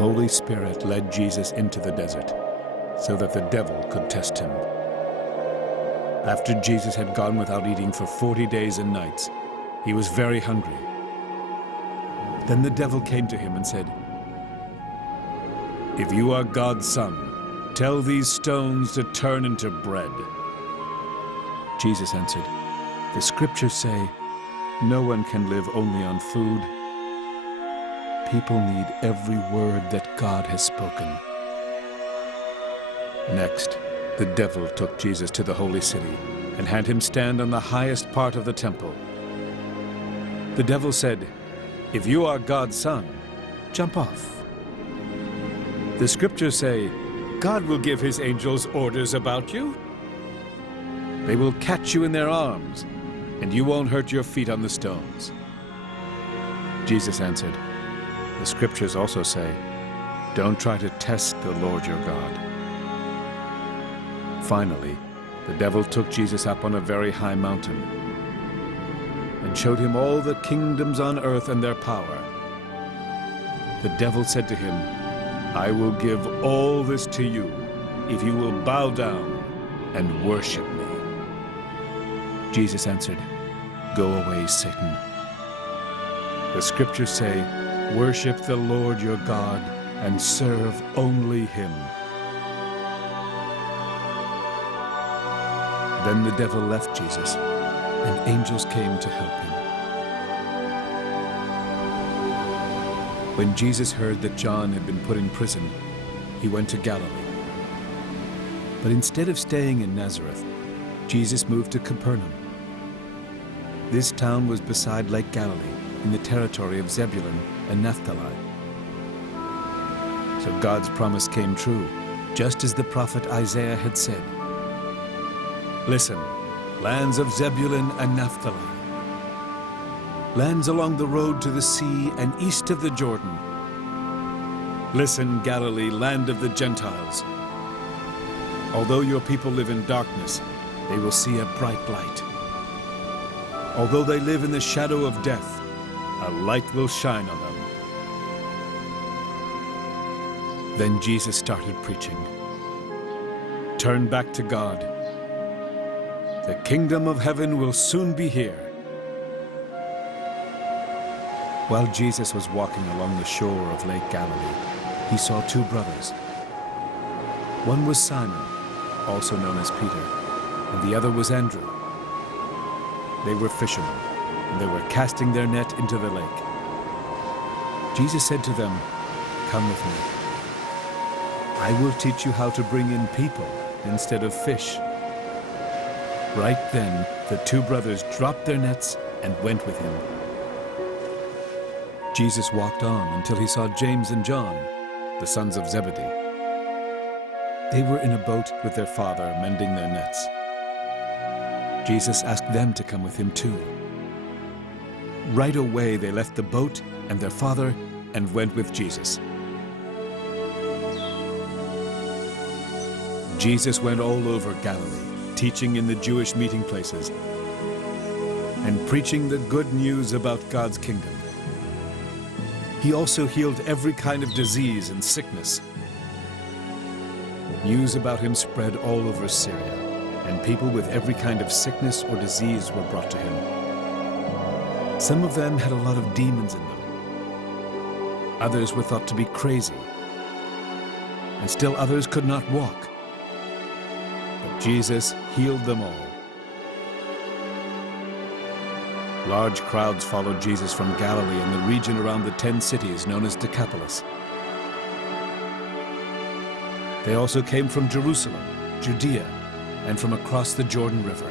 Holy Spirit led Jesus into the desert so that the devil could test him. After Jesus had gone without eating for 40 days and nights, he was very hungry. Then the devil came to him and said, "If you are God's son, tell these stones to turn into bread." Jesus answered, "The scriptures say, no one can live only on food. People need every word that God has spoken." Next, the devil took Jesus to the holy city and had him stand on the highest part of the temple. The devil said, "If you are God's son, jump off. The scriptures say, God will give his angels orders about you. They will catch you in their arms, and you won't hurt your feet on the stones." Jesus answered, "The scriptures also say, don't try to test the Lord your God." Finally, the devil took Jesus up on a very high mountain and showed him all the kingdoms on earth and their power. The devil said to him, "I will give all this to you if you will bow down and worship me." Jesus answered, "Go away, Satan. The scriptures say, worship the Lord your God and serve only him." Then the devil left Jesus, and angels came to help him. When Jesus heard that John had been put in prison, he went to Galilee. But instead of staying in Nazareth, Jesus moved to Capernaum. This town was beside Lake Galilee, in the territory of Zebulun and Naphtali. So God's promise came true, just as the prophet Isaiah had said. "Listen, lands of Zebulun and Naphtali, lands along the road to the sea and east of the Jordan. Listen, Galilee, land of the Gentiles. Although your people live in darkness, they will see a bright light. Although they live in the shadow of death, a light will shine on them." Then Jesus started preaching. "Turn back to God. The kingdom of heaven will soon be here." While Jesus was walking along the shore of Lake Galilee, he saw two brothers. One was Simon, also known as Peter, and the other was Andrew. They were fishermen, and they were casting their net into the lake. Jesus said to them, "Come with me. I will teach you how to bring in people instead of fish." Right then, the two brothers dropped their nets and went with him. Jesus walked on until he saw James and John, the sons of Zebedee. They were in a boat with their father, mending their nets. Jesus asked them to come with him too. Right away, they left the boat and their father and went with Jesus. Jesus went all over Galilee, teaching in the Jewish meeting places and preaching the good news about God's kingdom. He also healed every kind of disease and sickness. News about him spread all over Syria, and people with every kind of sickness or disease were brought to him. Some of them had a lot of demons in them. Others were thought to be crazy, and still others could not walk. But Jesus healed them all. Large crowds followed Jesus from Galilee and the region around the 10 cities known as Decapolis. They also came from Jerusalem, Judea, and from across the Jordan River.